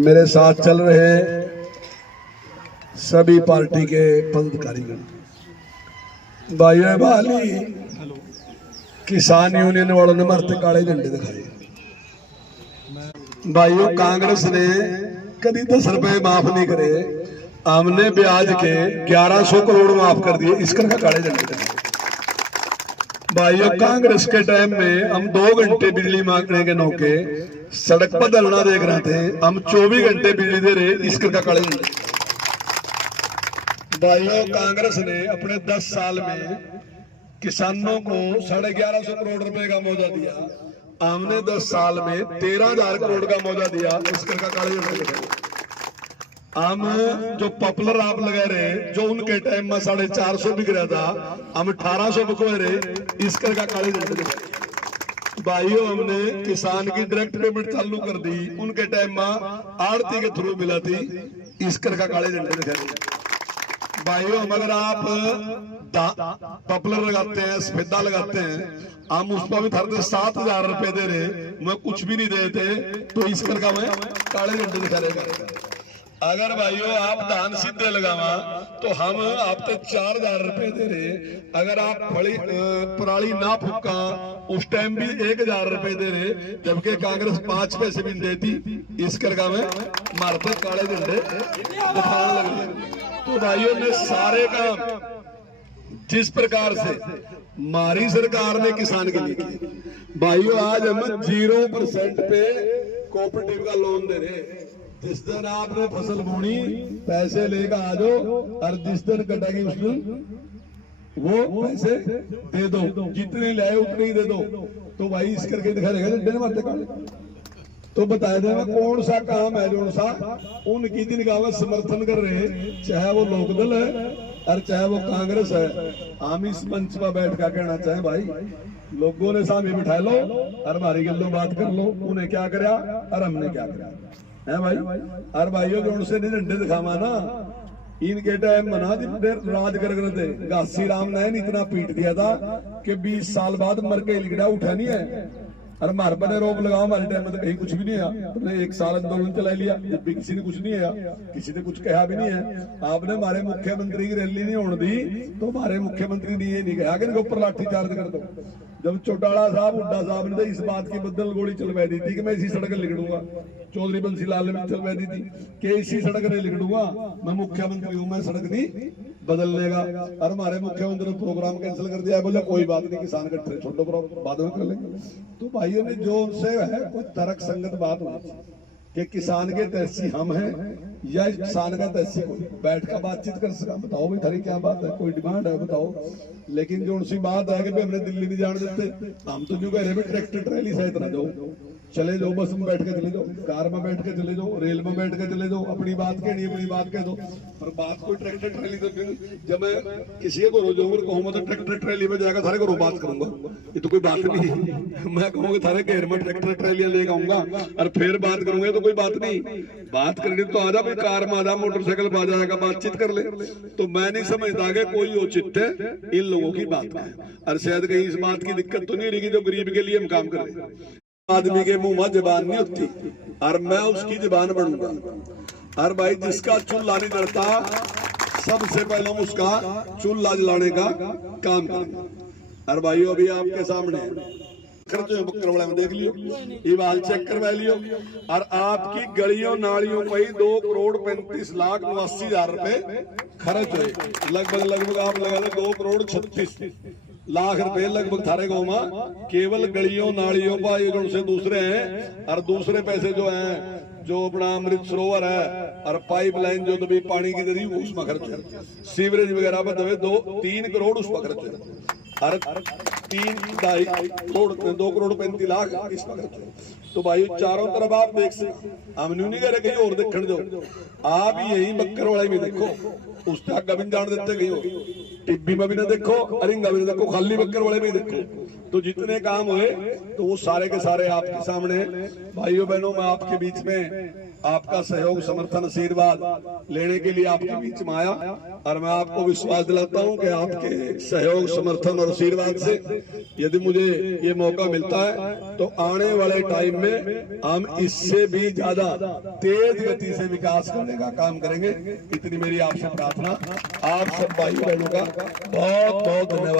मेरे साथ चल रहे सभी पार्टी के पदाधिकारीगण, भाइयों बहाली किसान यूनियन वालों ने मरते काले झंडे दिखाए। भाइयों, कांग्रेस ने कभी 10 रुपए माफ नहीं करे, हमने ब्याज के 1100 करोड़ माफ कर दिए, इसका काले झंडे दिखाए। भाइयों, कांग्रेस के टाइम में हम 2 घंटे बिजली मांगने के नौके सड़क पर धरना देख रहे थे, हम 24 घंटे बिजली दे रहे, इसका काले झंडे। भाइयों, कांग्रेस ने अपने 10 साल में किसानों को 1150 करोड़ रुपए का मुआवजा दिया, हमने 10 साल में 13,000 करोड़ का मुआवजा दिया, इसका काले झंडे। हम जो पॉपुलर आप लगा रहे, जो उनके टाइम में 450 बिक रहा था, हम 1800 बिकवा रहे, इसका काले झंडे। भाइयों, हमने किसान की डायरेक्ट पेमेंट चालू कर दी, उनके टाइम में आड़ती के थ्रू मिला थी, इसका काले झंडे दिखा। भाइयों, हम अगर आप पॉपुलर लगाते हैं, सफेदा लगाते हैं, हम उस पर भी थरते 7,000 रुपए दे रहे, मैं कुछ भी नहीं देते, तो इसका का मैं काले झंडे दिखा रहे। अगर भाइयों आप धान सीधे लगावा तो हम आप तक 4,000 रुपए दे रहे, अगर आप पराली ना फूका उस टाइम भी 1,000 रुपए दे रहे, जबकि कांग्रेस 5 पैसे भी नहीं देती, इस करका में मारते काले झंडे दिखाने लगे। तो भाइयों ने सारे काम जिस प्रकार से हमारी सरकार ने किसान के लिए किए, भाइयों आज हम 0% पे कोऑपरेटिव का लोन दे रहे। जिस दिन आपने फसल बोनी पैसे लेकर आ जाओ, और जिस दिन कटेगी उस दिन वो पैसे दे दो, जितने लाए उतने ही दे दो। तो भाई इस करके दिखा रहेगा झंडे मारते काले। तो बताया जाएगा कौन सा काम है जो सा उनकी जिनका वो समर्थन कर रहे, चाहे वो लोकदल है और चाहे वो कांग्रेस है। हम इस मंच पर बैठ कर कहना चाहे, भाई लोगों ने सामने बिठा लो और हमारी गलों बात कर लो, उन्हें क्या कराया और हमने क्या कराया है भाई। और भाइयों, जो उनसे झंडे दिखावा ना, इनके टाइम मना राज कर रहे थे, घासी राम ने इतना पीट दिया था कि 20 साल बाद मर के लिगड़ा उठा नहीं है। और हमारे पर रोक लगाओ, हमारे टाइम में तो कहीं कुछ भी नहीं है, तुमने 1 साल आंदोलन चला लिया, जब भी किसी ने कुछ नहीं है, किसी ने कुछ कहा भी नहीं है। आपने हमारे मुख्यमंत्री की रैली नहीं होने दी, तो हमारे मुख्यमंत्री ने ये नहीं कहा कि इनके ऊपर लाठी चार्ज कर दो। जब चौटाला साहब, हुड्डा साहब ने तो इस बात की बदल गोली चलवा दी थी कि मैं इसी सड़क लिखूंगा, चौधरी बंसी लाल ने चलवा दी थी कि इसी सड़क ने लिखूंगा, मैं मुख्यमंत्री हूं, मैं सड़क नहीं बदलने का। और हमारे मुख्यमंत्री ने प्रोग्राम कैंसिल कर दिया, बोले कोई बात नहीं, किसान इकट्ठे छोड़ो, बाद में कर लेंगे। तो भाइयों ने जो उनसे है कोई तर्क संगत बात होनी कि किसान के तहसी हम हैं या किसान का तहसी कोई, बैठ कर बातचीत कर सका, बताओ भाई थारी क्या बात है, कोई डिमांड है बताओ। लेकिन जो उनसी बात है कि हमने दिल्ली नहीं जाने देते, हम तो जो कह रहे ट्रैक्टर ट्रैली सहित ना जाओ, चले जाओ, बस में बैठ के चले जाओ, कार में बैठ के चले जाओ, रेल में बैठ के चले जाओ, अपनी बात कहनी अपनी बात कह दो। पर बात कोई ट्रैक्टर ट्रैली तो जब मैं किसी को रोज कहूंगा तो ट्रैक्टर ट्रैली में जाकर थारे को बात करूंगा, ये तो कोई बात नहीं। मैं कहूंगा थारे घेर में ट्रैक्टर ट्रैलियां लेकर आऊंगा और फिर बात करूंगा, तो कोई बात नहीं। बात करनी तो आजा भाई, कार में आजा, मोटरसाइकिल में आ जाएगा, बातचीत कर ले। तो मैं नहीं समझता कि कोई औचित्य इन लोगों की बात का है, और शायद कहीं इस बात की दिक्कत तो नहीं रही जो गरीब के लिए हम काम कर रहे हैं। आदमी के मुंह में जबान नहीं होती, और मैं उसकी जबान बनूंगा। और भाई जिसका चूल्हा नहीं जलता, सबसे पहले हम उसका चूल्हा जलाने का काम करेंगे। और भाइयों, अभी आपके सामने खर्चे बक्कर वाले में देख लियो, ये बाल चेक करवा लियो, और आपकी गलियों नालियों पर ही 2,35,89,80,000 रुपए खर्च हुए। लगभग आप लगा लो 2,36,00,000 रुपए लगभग थारे गाँव में केवल गलियों नालियों पर, ये जो से दूसरे हैं, और दूसरे पैसे जो हैं जो अपना अमृत सरोवर है और पाइपलाइन जो दबी पानी की दरी उसमें खर्च है, सीवरेज वगैरह पर दबे 2-3 करोड़ उसमें खर्च है, और 2 करोड़ 35 लाख इसमें खर्च है। तो भाई चारों तरफ आप देख सकते, हम नहीं कह रहे कहीं और देखने दो, आप यही बक्कर वाले में देखो, उस तक भी जान देते कहीं टिब्बी में भी ना देखो, अरिंगा में देखो, खाली बक्कर वाले में देखो, तो जितने काम हुए तो वो सारे के सारे आपके सामने। भाइयों बहनों, मैं आपके बीच में आपका सहयोग, समर्थन, आशीर्वाद लेने के लिए आपके बीच में आया और मैं आपको विश्वास दिलाता हूं कि आपके सहयोग, समर्थन और आशीर्वाद से यदि मुझे ये मौका मिलता है तो आने वाले टाइम में हम इससे भी ज्यादा तेज गति से विकास करने का काम करेंगे। इतनी मेरी आपसे प्रार्थना। आप सब भाई बहनों का बहुत बहुत धन्यवाद।